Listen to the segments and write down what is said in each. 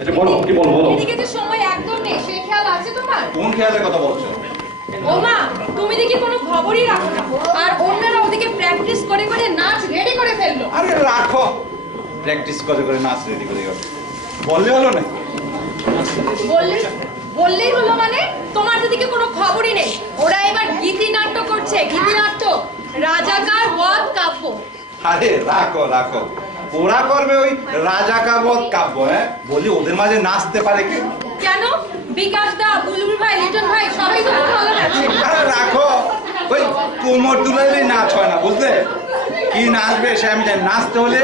আচ্ছা বলো কি বলো বলো। এদিকে যে সময় একদম নেই, সেই খেয়াল আছে তোমার? কোন খেয়ালের কথা বলছো? ও মা, তুমি দেখি কোনো খবরই রাখো না, আর অন্যরা ওদিকে প্র্যাকটিস করে করে নাচ রেডি করে ফেললো। আরে রাখো, প্র্যাকটিস করে করে নাচ রেডি করে বললে হলো না? বললেই হলো মানে? তোমার দিকে কোনো খবরই নেই। ওরা এবার গীতিনাট্য করছে, গীতিনাট্য, রাজাকার বধ কাব্য। আরে রাখো রাখো, ওরা করবে ওই রাজাকার বধ কাব্য। হ্যাঁ বলি, ওদের মাঝে নাচতে পারে কে? কেন? বিকাশ দা, বুলবুল ভাই, লিটন ভাই সবাই তো ভালো নাচে। আরে রাখো, ওই কোমর দুলাইলেই নাচ হয় না, বুঝলে? কি নাচবে সে আমি জানি। নাচতে হলে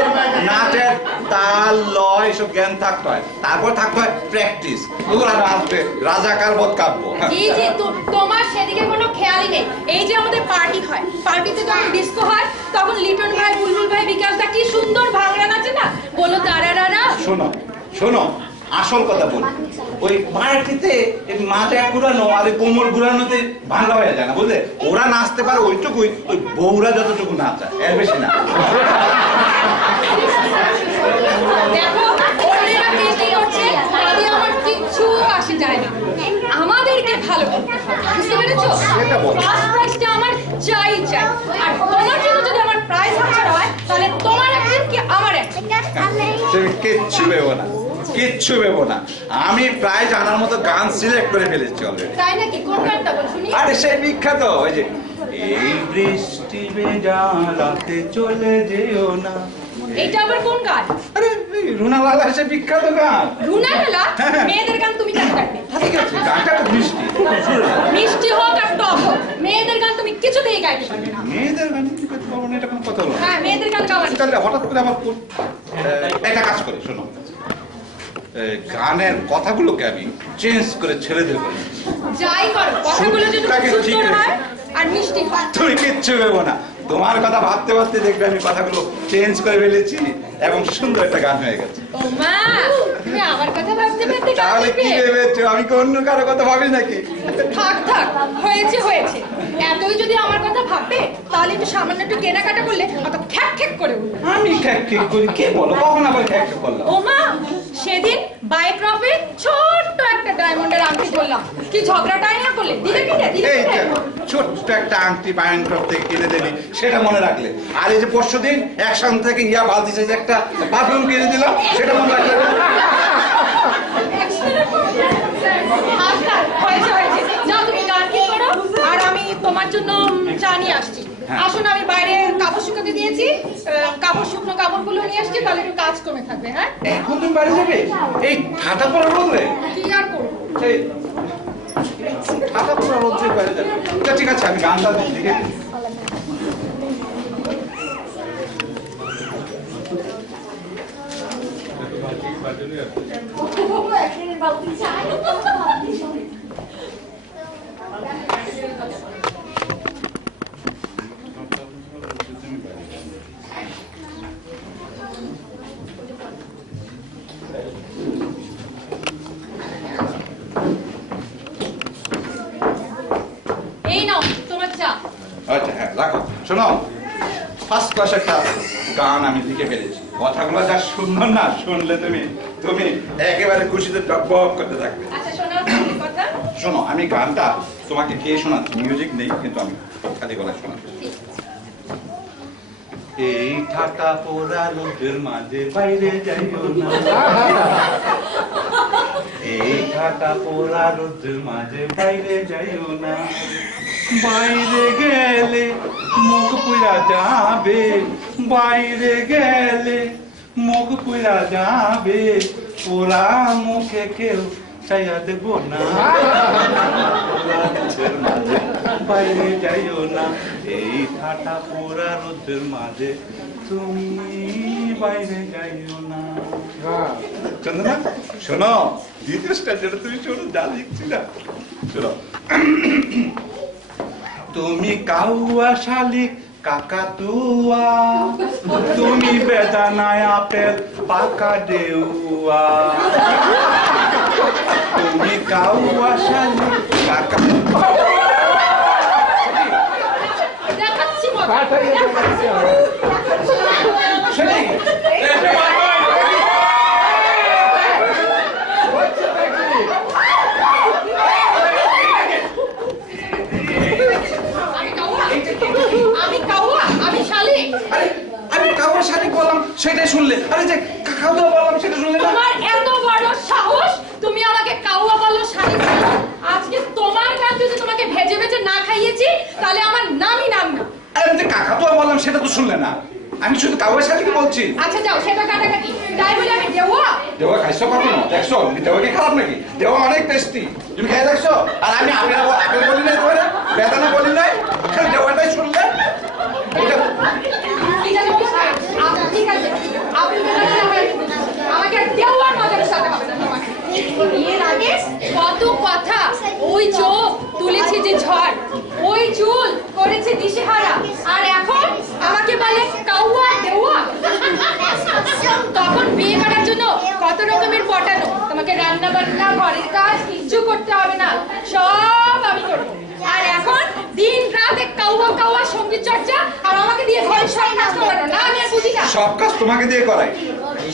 নাচের তাল লয় এসব জ্ঞান থাকতে হয়, তারপর থাকতে হয় প্র্যাকটিস। ওরা নাচবে রাজাকার বধ কাব্য। জি জি, তোমার সেদিকে কোনো খেয়ালই নেই। এই যে আমাদের পার্টি হয়, পার্টিতে যখন ডিস্কো হয় তখন লিটন ভাই, বুলবুল ভাই, বিকাশ দা কি সুন্দর ভাঙড়া নাচে না, বলো তারারা। শোনো শোনো, আসল কথা বলি, ওই পার্টিতে মাথা ঘুরানো আর কোমর ঘুরানোতে ভাঙা হয়ে যায় না, বুঝলে? ওরা নাচতে পারে ওইটুকুই, ওই বউরা যতটুকু নাচায়, এর বেশি না। দেখো, ওরা চেষ্টা করছে, তাতে আমার কিচ্ছু আসে যায় না। আমাদেরকে ভালো করতে হবে, বুঝতে পেরেছো? ফার্স্ট প্রাইজটা আমার চাই চাই। আর তোমার জন্য যদি আমার প্রাইজ হাতছাড়া হয়, তাহলে তোমার একদিন কি আমার একদিন। তুমি কিচ্ছু ভেবো না, কিচ্ছু ভেবো না। আমি প্রাইজ আনার মতো গান সিলেক্ট করে ফেলেছি অলরেডি। তাই নাকি? কোন গানটা বল শুনি? আরে সেই বিখ্যাত ওই যে, এই বৃষ্টি ভেজা রাতে চলে যেও না। এইটা আবার কোন গান? আরে রুনা লালা, সে বিখ্যাত গান। রুনা লালা? হ্যাঁ। মেয়েদের গান তুমি কেন গাইবে? ঠিক আছে, গানটা তো মিষ্টি। মিষ্টি হোক আর টক হোক, মেয়েদের গান তুমি কিছুতেই গাইতে পারবে না। মেয়েদের গান কি করতে পারবো না, এটা কোনো কথা হলো না। হ্যাঁ, মেয়েদের গান গাওয়া নিষেধ। তাহলে হঠাৎ করে আমার একটা কাজ করে শোনো, গানের কথাগুলোকে আমি চেঞ্জ করে ছেলেদের বলি। যাই করো, কথাগুলো যদি সুন্দর হয় আর মিষ্টি হয়। তুমি কিচ্ছু ভেবো না, তোমার কথা ভাবতে ভাবতে দেখবে আমি কথাগুলো চেঞ্জ করে ফেলেছি এবং সুন্দর একটা গান হয়ে গেছে। ও মা, তুমি আমার কথা ভাবতে ভাবতে গান তাহলে কি লিখবে? ভেবেছো আমি কি অন্য কারো কথা ভাবি নাকি? থাক থাক, হয়েছে হয়েছে। এতই যদি আমার কথা ভাববে, তাহলে একটু সামান্য একটু কেনাকাটা করলে অত খ্যাক খ্যাক করে উঠবে। আমি খ্যাক খ্যাক করি? কে বলো, কখন আবার খ্যাক খ্যাক করলাম? ও মা, সেদিন বাইক রফে ছোট্ট একটা ডায়মন্ডের আংটি বললাম, কি ঝগড়াটাই না করলে, দিলে কিনে দিলে এই কিনে? ছোট্ট একটা আংটি বায়ানটপ থেকে কিনে দিলি, সেটা মনে রাখলে। আর এই যে পরশুদিন একসাথে থেকে ইয়া বালতি সাইজে একটা পারফিউম কিনে দিলাম, সেটা মনে রাখলে। আচ্ছা, হয়েছে হয়েছে। যাও তুমি গান কি করো, আর আমি তোমার জন্য চা নিয়ে আসছি। আসো না, আমি বাইরে কাপড় শুকাতে দিয়েছি, শুকনো কাপড়গুলো নিয়ে আসছি, তাহলে একটু কাজ কমে থাকবে। হ্যাঁ, এখন তুমি বাড়ি যাবে এই ঠাটা পড়া রোদে? কি আর করবো? এই ঠাটা পড়া রোদে বাইরে যাবে? আচ্ছা, ঠিক আছে, আমি গানটা লিখে দিই। এই নাও তোমার চা। আচ্ছা হ্যাঁ, রাখো। শোনো, ফার্স্ট ক্লাস একটা গান আমি লিখে ফেলেছি। কথাগুলো যা সুন্দর না, শুনলে তুমি তুমি একেবারে খুশিতে টকবক করতে থাকবে। আচ্ছা শোনাও কথা। শোনো, আমি গানটা তোমাকে কে শোনাচ্ছি, মিউজিক নেই কিন্তু আমি খালি গলায় শোনাচ্ছি। এই ঠাটা পোড়া রোদের মাঝে বাইরে যাইও না, এই ঠাটা পোড়া রোদের মাঝে বাইরে যাইও না, বাইরে গেলে মুখ পুরা যাবে, বাইরে গেলে মুখ পুরা যাবে, পোড়া মুখে কেউ চাইয়া দেব না, বাইরে যাইও না, এই ঠাটা পোড়া রোদের মাঝে তুমি বাইরে যাইও না। চন্দনা শোনো, দ্বিতীয় স্ট্যান্ডার্ডে তুমি শোনো, যা লিখছি না, শোনো। তুমি কাউয়া শালিক কাকাতুয়া, তুমি বেদানায় আপেল পাকা দেউয়া, তুমি কাউয়া শালিক কাকাতুয়া। দেখাচ্ছি মজা, দেখাচ্ছি। সেটা তো শুনলে না। আমি শুধু কাউয়ের সাথে কি বলছি। আচ্ছা যাও, সেটা কাটাকাটি। তাই বলে আমি দেওয়া? দেওয়া খাইছো কখনো? দেখছো দেওয়া কি খারাপ নাকি? দেওয়া অনেক টেস্টি, তুমি খেয়ে দেখছো? আর আমি আপেল বলি নাই তোমার, বেদানা বলি নাই, খালি দেওয়াটাই শুনলে। ঠিক আছে বাবা, ঠিক আছে। আপনি আমাকে দেওয়ার মজার সাথে হবে না তোমাকে। এর আগে কত কথা, ওই চোখ তুলেছে যে ঝড়, ওই চুল করেছে দিশেহারা, আর এখন আমাকে বলে কাউয়া দেওয়া। তখন বিয়ে করার জন্য কত রকমের পটানো, তোমাকে রান্না বান্না ঘরের কাজ কিচ্ছু করতে হবে না, সব আমি করবো। আর এখন দিন রাত কাউয়া কাউয়া সঙ্গীত চর্চা, আর আমাকে দিয়ে ঘরের সব কাজ করানো। না আমি আর বুঝি না। সব কাজ তোমাকে দিয়ে করাই,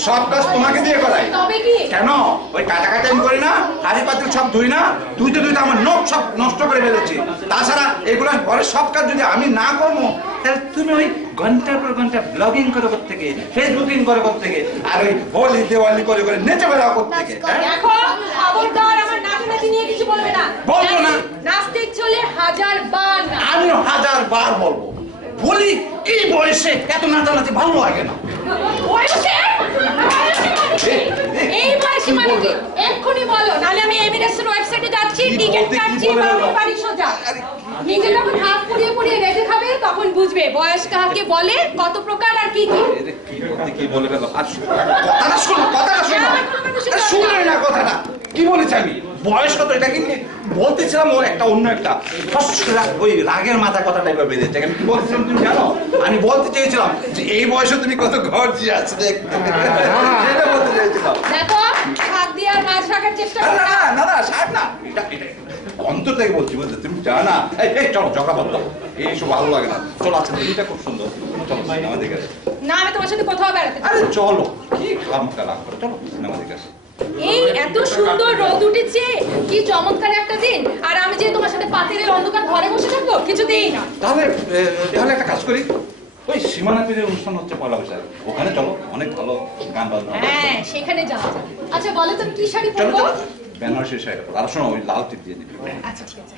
সব কাজ তোমাকে দিয়ে করাই। তবে কি কেন? ওই কাটাকাটি আমি করি না, হাড়ি পাতিল সব ধুই না, ধুইতে ধুইতে আমার নখ সব নষ্ট করে ফেলেছি। তাছাড়া এগুলো ঘরের সব কাজ যদি আমি না করবো, তাহলে তুমি ওই ঘন্টার পর ঘন্টা ব্লগিং করে থেকে, ফেসবুকিং করে থেকে, আর ওই হোলি দেওয়ালি করে করে নেচে বেড়াও থেকে। দেখো, খবরদার আমার নাচি নিয়ে কিছু বলবে না। বলবো না। নাস্তিক চলে হাজার বার না। আমিও হাজার বার বলবো। বলি এই বয়সে এত নাচানাচি ভালো লাগে না। বয়সে? এই বয়সে মানে কি? এক্ষুনি বলো, নাহলে আমি এমিরেটসের ওয়েবসাইটে যাচ্ছি, টিকিট কাটছি, বাড়ি সোজা। নিজে যখন হাত পুড়িয়ে পুড়িয়ে রেখে খাবে, তখন বুঝবে বয়স কাকে বলে, কত প্রকার আর কি কি। কি বলে গেল? কথাটা শোনো, কথাটা শোনো। শুনলে না কথাটা কি বলেছি আমি? বয়স কত এটা কি বলতেছিলাম, ও একটা অন্য একটা ওই রাগের মাথা কথাটা এবার বেঁধেছে। আমি কি বলছিলাম তুমি জানো? আমি বলতে চেয়েছিলাম যে এই বয়সে তুমি কত গর্জিয়াস দেখতে, সেটা বলতে চেয়েছিলাম। দেখো, হাত দিয়ে আর মাছ রাখার চেষ্টা করো না। না না শার্ট না, এটা অন্তর থেকে বলছি, বুঝতে তুমি জানা। এই চলো ঝগড়া বন্ধ, এইসব ভালো লাগে না। চলো, আচ্ছা এটা খুব সুন্দর, চলো আমাদের কাছে। না, আমি তোমার সাথে কোথাও বেড়াতে আরে চলো, কি খামখা রাগ করো, চলো আমাদের কাছে। এই এত সুন্দর রোদ উঠেছে, কি চমৎকার একটা দিন, আর আমি যে তোমার সাথে পাতিলের অন্ধকার ঘরে বসে থাকবো, কিছুতেই না। তাহলে একটা কাজ করি, ওই সীমানা পীরের অনুষ্ঠান হচ্ছে পয়লা বৈশাখ, ওখানে চলো, অনেক ভালো গান বাজনা। হ্যাঁ, সেখানে যাওয়া যায়। আচ্ছা বলো তো কি শাড়ি চলো পরবো? বেনারসি শাড়ি, আর শোনো ওই লাল টিপ দিয়ে দিবি। আচ্ছা ঠিক আছে।